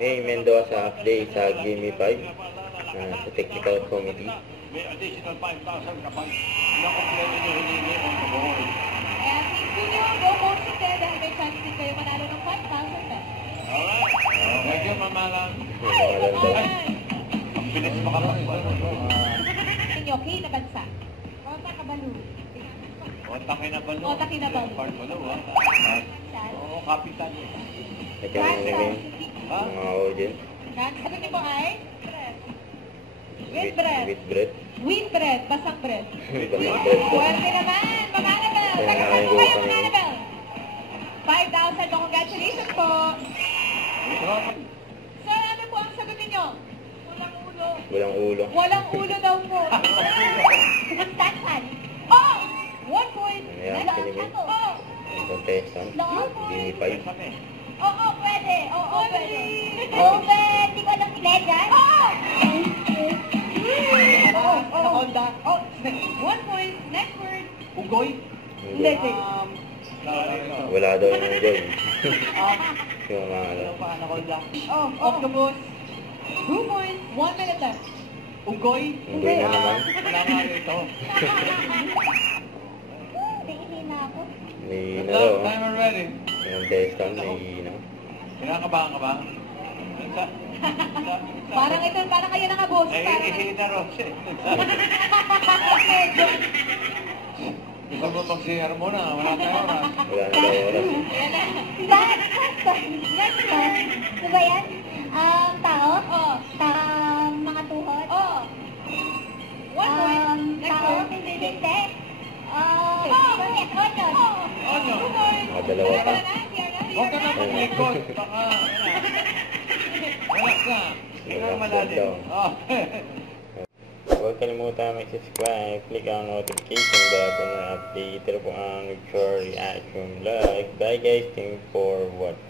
May Mendoza update sa Game 5 sa technical committee. May additional 5,000 kapag nakompleto nyo hiningi on the board. And thank you, go motion din dahil may chance din kayo manalo ng 5,000 pesos. Alright. Thank you, Mamalang. Alright. Ang bilis makapagpano. Inyo, Kay na bansa. Kota Kabalu. Kota Kinabalu. Kota Kinabalu. Part Balu, ha? Oo, kapitan. Ito yung namin mga audience. Sagot niyo po ay? With bread. With bread. With bread. Basang bread. Basang bread. Pwede naman. Mga Annabelle. Tagasan po kayo, mga Annabelle. 5,000 po. Congratulations po. Sir, ano po ang sagot ninyo? Walang ulo. Walang ulo. Walang ulo daw po. Stansan. Oh! 1 point. Ayan, kinigil. Oh! Ang contestant. Game 5. Oo, pwede. Oo, pwede. Oo, pwede. Di ko alam si Megan. Oo! Honda. Oh, 1 point. Next word. Ugoy. Hindi, hindi. Wala daw yung goal. Yung mga ano. Ano pa, Honda? Oh, octopus. 2 points. 1 minute left. Ugoy. Ugoy na naman. Wala nga rito. Tingin na ako. May ano daw. Timer ready. Yung contestant may ano. Kinakabahan ka ba? Parang ito, parang kayo nakabos. Parang Ihina Rose. Gusto mo mag-CR muna, wala tayo oras. Wala na daw oras. Next one. Ano ba yan? Tao? Oh. Mga tuhod? Oh. 1 point. Next Tao? word. Hindi. Ano? Nakadalawa pa. Huwag ka na mag-likod. Baka, wala ka. Hindi na malalim. Oh. Huwag kalimutan mag-subscribe, click ang notification button na update po ang your reaction like. Bye guys, thank you for watching.